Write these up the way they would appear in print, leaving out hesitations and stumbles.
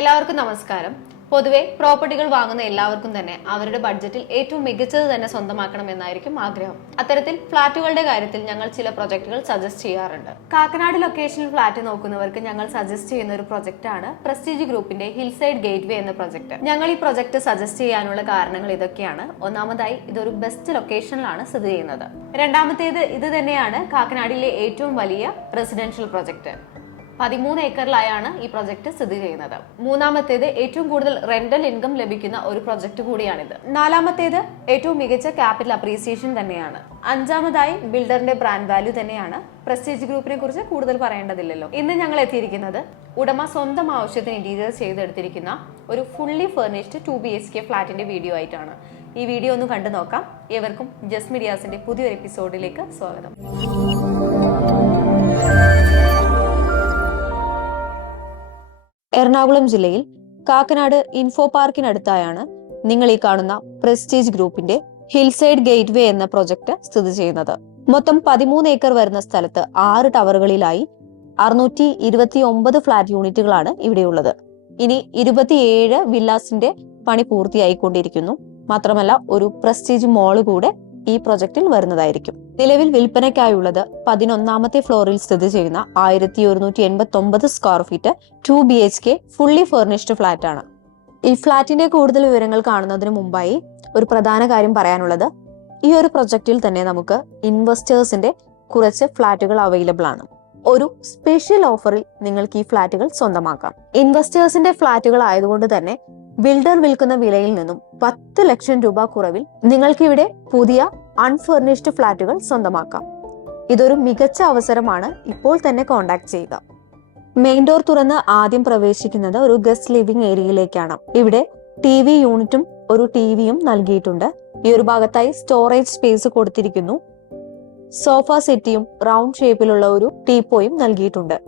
എല്ലാവർക്കും നമസ്കാരം. പൊതുവെ പ്രോപ്പർട്ടികൾ വാങ്ങുന്ന എല്ലാവർക്കും തന്നെ അവരുടെ ബഡ്ജറ്റിൽ ഏറ്റവും മികച്ചത് തന്നെ സ്വന്തമാക്കണം എന്നായിരിക്കും ആഗ്രഹം. അത്തരത്തിൽ ഫ്ളാറ്റുകളുടെ കാര്യത്തിൽ ഞങ്ങൾ ചില പ്രൊജക്ടുകൾ സജസ്റ്റ് ചെയ്യാറുണ്ട്. കാക്കനാട് ലൊക്കേഷനിൽ ഫ്ളാറ്റ് നോക്കുന്നവർക്ക് ഞങ്ങൾ സജസ്റ്റ് ചെയ്യുന്ന ഒരു പ്രൊജക്റ്റാണ് പ്രസ്റ്റീജ് ഗ്രൂപ്പിന്റെ ഹിൽസൈഡ് ഗേറ്റ്വേ എന്ന പ്രൊജക്ട്. ഞങ്ങൾ ഈ പ്രൊജക്ട് സജസ്റ്റ് ചെയ്യാനുള്ള കാരണങ്ങൾ ഇതൊക്കെയാണ്. ഒന്നാമതായി, ഇതൊരു ബെസ്റ്റ് ലൊക്കേഷനിലാണ് സ്ഥിതി ചെയ്യുന്നത്. രണ്ടാമത്തേത്, ഇത് തന്നെയാണ് കാക്കനാടിലെ ഏറ്റവും വലിയ റെസിഡൻഷ്യൽ പ്രൊജക്ട്. 13 ഏക്കറിലായാണ് ഈ പ്രൊജക്ട് സ്ഥിതി ചെയ്യുന്നത്. മൂന്നാമത്തേത്, ഏറ്റവും കൂടുതൽ റെന്റൽ ഇൻകം ലഭിക്കുന്ന ഒരു പ്രൊജക്ട് കൂടിയാണിത്. നാലാമത്തേത്, ഏറ്റവും മികച്ച ക്യാപിറ്റൽ അപ്രീസിയേഷൻ തന്നെയാണ്. അഞ്ചാമതായി, ബിൽഡറിന്റെ ബ്രാൻഡ് വാല്യൂ തന്നെയാണ്. പ്രസ്റ്റീജ് ഗ്രൂപ്പിനെ കുറിച്ച് കൂടുതൽ പറയേണ്ടതില്ലല്ലോ. ഇന്ന് ഞങ്ങൾ എത്തിയിരിക്കുന്നത് ഉടമ സ്വന്തം ആവശ്യത്തിന് ഇന്റീരിയർ ചെയ്തെടുത്തിരിക്കുന്ന ഒരു ഫുള്ളി ഫർണിഷ്ഡ് 2 BHK ഫ്ളാറ്റിന്റെ വീഡിയോ ആയിട്ടാണ്. ഈ വീഡിയോ ഒന്ന് കണ്ടു നോക്കാം. ഏവർക്കും ജസ്റ്റ് മീഡിയാസിന്റെ പുതിയൊരു എപ്പിസോഡിലേക്ക് സ്വാഗതം. എറണാകുളം ജില്ലയിൽ കാക്കനാട് ഇൻഫോ പാർക്കിനടുത്തായാണ് നിങ്ങൾ ഈ കാണുന്ന പ്രസ്റ്റീജ് ഗ്രൂപ്പിന്റെ ഹിൽസൈഡ് ഗേറ്റ്വേ എന്ന പ്രൊജക്ട് സ്ഥിതി ചെയ്യുന്നത്. മൊത്തം 13 ഏക്കർ വരുന്ന സ്ഥലത്ത് 6 ടവറുകളിലായി 629 ഫ്ളാറ്റ് യൂണിറ്റുകളാണ് ഇവിടെയുള്ളത്. ഇനി 27 വില്ലാസിന്റെ പണി പൂർത്തിയായിക്കൊണ്ടിരിക്കുന്നു. മാത്രമല്ല, ഒരു പ്രസ്റ്റീജ് മോള് കൂടെ ഈ പ്രൊജക്ടിൽ വരുന്നതായിരിക്കും. നിലവിൽ വിൽപ്പനയ്ക്കായുള്ളത് 11ാമത്തെ ഫ്ലോറിൽ സ്ഥിതി ചെയ്യുന്ന 1189 square feet 2 BHK fully furnished flat ആണ്. ഈ ഫ്ളാറ്റിന്റെ കൂടുതൽ വിവരങ്ങൾ കാണുന്നതിന് മുമ്പായി ഒരു പ്രധാന കാര്യം പറയാനുള്ളത്, ഈ ഒരു പ്രൊജക്റ്റിൽ തന്നെ നമുക്ക് ഇൻവെസ്റ്റേഴ്സിന്റെ കുറച്ച് ഫ്ളാറ്റുകൾ അവൈലബിൾ ആണ്. ഒരു സ്പെഷ്യൽ ഓഫറിൽ നിങ്ങൾക്ക് ഈ ഫ്ളാറ്റുകൾ സ്വന്തമാക്കാം. ഇൻവെസ്റ്റേഴ്സിന്റെ ഫ്ളാറ്റുകൾ ആയതുകൊണ്ട് തന്നെ ബിൽഡർ വിൽക്കുന്ന വിലയിൽ നിന്നും 10 ലക്ഷം രൂപ കുറവിൽ നിങ്ങൾക്ക് ഇവിടെ പുതിയ അൺഫർണിഷ്ഡ് ഫ്ളാറ്റുകൾ സ്വന്തമാക്കാം. ഇതൊരു മികച്ച അവസരമാണ്. ഇപ്പോൾ തന്നെ കോൺടാക്ട് ചെയ്യുക. മെയിൻ ഡോർ തുറന്ന് ആദ്യം പ്രവേശിക്കുന്നത് ഒരു ഗസ്റ്റ് ലിവിംഗ് ഏരിയയിലേക്കാണ്. ഇവിടെ TV യൂണിറ്റും ഒരു ടിവിയും നൽകിയിട്ടുണ്ട്. ഈ ഒരു ഭാഗത്തായി സ്റ്റോറേജ് സ്പേസ് കൊടുത്തിരിക്കുന്നു. സോഫ സെറ്റിയും റൗണ്ട് ഷേപ്പിലുള്ള ഒരു ടീപ്പോയും നൽകിയിട്ടുണ്ട്.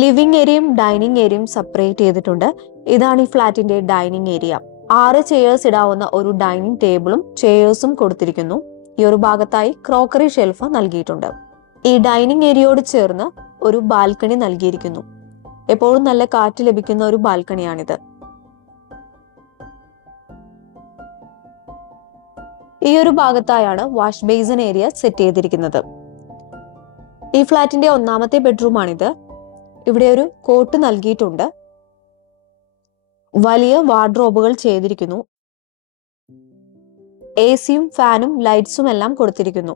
ലിവിംഗ് ഏരിയയും ഡൈനിങ് ഏരിയയും സെപ്പറേറ്റ് ചെയ്തിട്ടുണ്ട്. ഇതാണ് ഈ ഫ്ളാറ്റിന്റെ ഡൈനിങ് ഏരിയ. 6 ചെയേഴ്സ് ഇടാവുന്ന ഒരു ഡൈനിങ് ടേബിളും ചെയേഴ്സും കൊടുത്തിരിക്കുന്നു. ഈ ഒരു ഭാഗത്തായി ക്രോക്കറി ഷെൽഫ് നൽകിയിട്ടുണ്ട്. ഈ ഡൈനിങ് ഏരിയയോട് ചേർന്ന് ഒരു ബാൽക്കണി നൽകിയിരിക്കുന്നു. എപ്പോഴും നല്ല കാറ്റ് ലഭിക്കുന്ന ഒരു ബാൽക്കണിയാണിത്. ഈ ഒരു ഭാഗത്തായാണ് വാഷ് ബേസിൻ ഏരിയ സെറ്റ് ചെയ്തിരിക്കുന്നത്. ഈ ഫ്ളാറ്റിന്റെ 1ാമത്തെ ബെഡ്റൂമാണിത്. ഇവിടെ ഒരു കോട്ട് നൽകിയിട്ടുണ്ട്. വലിയ വാർഡ്രോബുകൾ ചെയ്തിരിക്കുന്നു. AC-യും ഫാനും ലൈറ്റ്സും എല്ലാം കൊടുത്തിരിക്കുന്നു.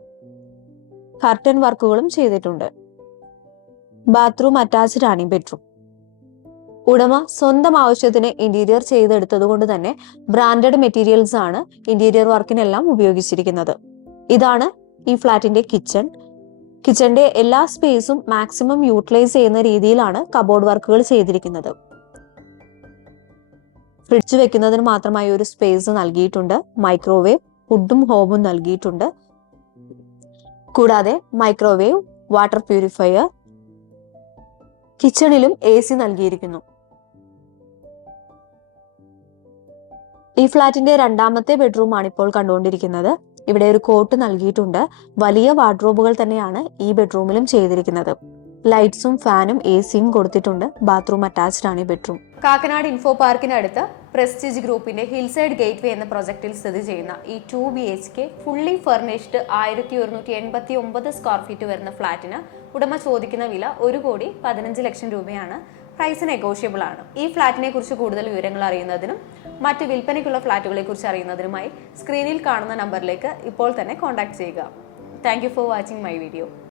കർട്ടൻ വർക്കുകളും ചെയ്തിട്ടുണ്ട്. ബാത്റൂം അറ്റാച്ച്ഡ് ആണ് ഈ ബെഡ്റൂം. ഉടമ സ്വന്തം ആവശ്യത്തിന് ഇന്റീരിയർ ചെയ്തെടുത്തത് കൊണ്ട് തന്നെ ബ്രാൻഡഡ് മെറ്റീരിയൽസ് ആണ് ഇന്റീരിയർ വർക്കിനെല്ലാം ഉപയോഗിച്ചിരിക്കുന്നത്. ഇതാണ് ഈ ഫ്ളാറ്റിന്റെ കിച്ചൺ. കിച്ചന്റെ എല്ലാ സ്പേസും മാക്സിമം യൂട്ടിലൈസ് ചെയ്യുന്ന രീതിയിലാണ് കബോർഡ് വർക്കുകൾ ചെയ്തിരിക്കുന്നത്. ഫ്രിഡ്ജ് വെക്കുന്നതിന് മാത്രമായി ഒരു സ്പേസ് നൽകിയിട്ടുണ്ട്. മൈക്രോവേവ്, ഫുഡും ഹോമും നൽകിയിട്ടുണ്ട്. കൂടാതെ മൈക്രോവേവ്, വാട്ടർ പ്യൂരിഫയർ, കിച്ചണിലും AC നൽകിയിരിക്കുന്നു. ഈ ഫ്ളാറ്റിന്റെ 2ാമത്തെ ബെഡ്റൂമാണ് ഇപ്പോൾ കണ്ടുകൊണ്ടിരിക്കുന്നത്. ഇവിടെ ഒരു കോട്ട് നൽകിയിട്ടുണ്ട്. വലിയ വാർഡ്രോബുകൾ തന്നെയാണ് ഈ ബെഡ്റൂമിലും ചെയ്തിരിക്കുന്നത്. ലൈറ്റ്സും ഫാനും AC-യും കൊടുത്തിട്ടുണ്ട്. ബാത്റൂം അറ്റാച്ച്ഡ് ആണ് ഈ ബെഡ്റൂം. കാക്കനാട് ഇൻഫോ പാർക്കിനടുത്ത് പ്രസ്റ്റീജ് ഗ്രൂപ്പിന്റെ ഹിൽസൈഡ് ഗേറ്റ്വേ എന്ന പ്രൊജക്ടിൽ സ്ഥിതി ചെയ്യുന്ന ഈ 2 BHK fully furnished 1189 square feet വരുന്ന ഫ്ളാറ്റിന് ഉടമ ചോദിക്കുന്ന വില 1,15 ലക്ഷം രൂപയാണ്. പ്രൈസ് നെഗോഷ്യബിൾ ആണ്. ഈ ഫ്ളാറ്റിനെ കുറിച്ച് കൂടുതൽ വിവരങ്ങൾ അറിയുന്നതിനും മറ്റ് വിൽപ്പനയ്ക്കുള്ള ഫ്ളാറ്റുകളെ കുറിച്ച് അറിയുന്നതിനുമായി സ്ക്രീനിൽ കാണുന്ന നമ്പറിലേക്ക് ഇപ്പോൾ തന്നെ കോൺടാക്ട് ചെയ്യുക. Thank you for watching my video.